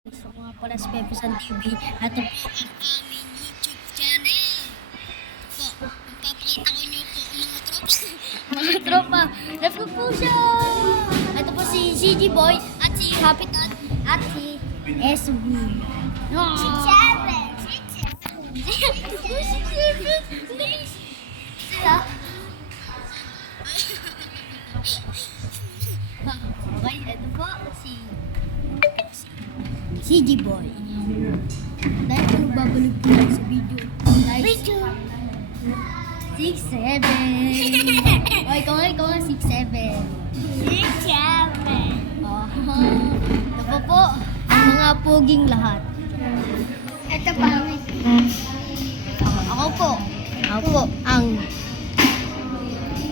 Gusto ko nga pala sa Pepesan TV. Ito po ang aming YouTube channel. Ito po, magpapakita ko nyo po ang mga tropa. Mga tropa, left ko po siya. Ito po si CG Boy at si Habitat at si SB. Oh. 6'7". Sila. Okay, ito po si CG Boy. Dahil po nagbabalik po tayo sa video. Guys, 6'7". O, ikaw nga, 6'7". 6'7". Oh, ito po, ang mga puging lahat. Ito pa. Ako po, ang...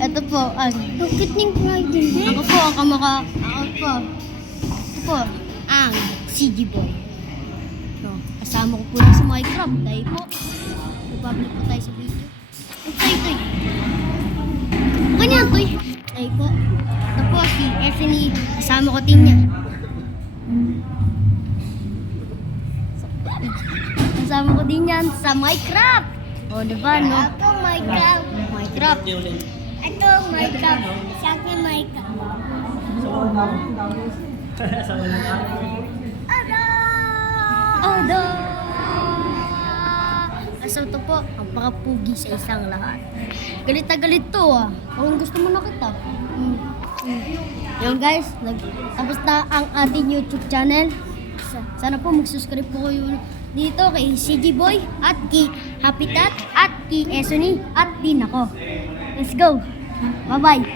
Ito po, ang... Bakit niyong pride din? Ako po, ang kamukha... Ito po, ang CG Boy. So, kasama ko po lang sa Minecraft. Dahil po, nagpapalik po tayo sa video. Ito. Ganyan, Toy. Dahil po, ito po si Effany. Kasama ko din niya. Kasama ko din yan sa Minecraft. O, diba, no? Ako, Minecraft. Minecraft. Ito, Minecraft. Sa akin, Minecraft. Odo! So ito po, ang pakapugi sa isang lahat. Galit na galit to ah. Kung gusto mo na kita. Yun guys, tapos na ang ating YouTube channel. Sana po mag-subscribe po kayo dito kay CG Boy at kay Habitat at kay Esony at din ako. Let's go! Bye-bye!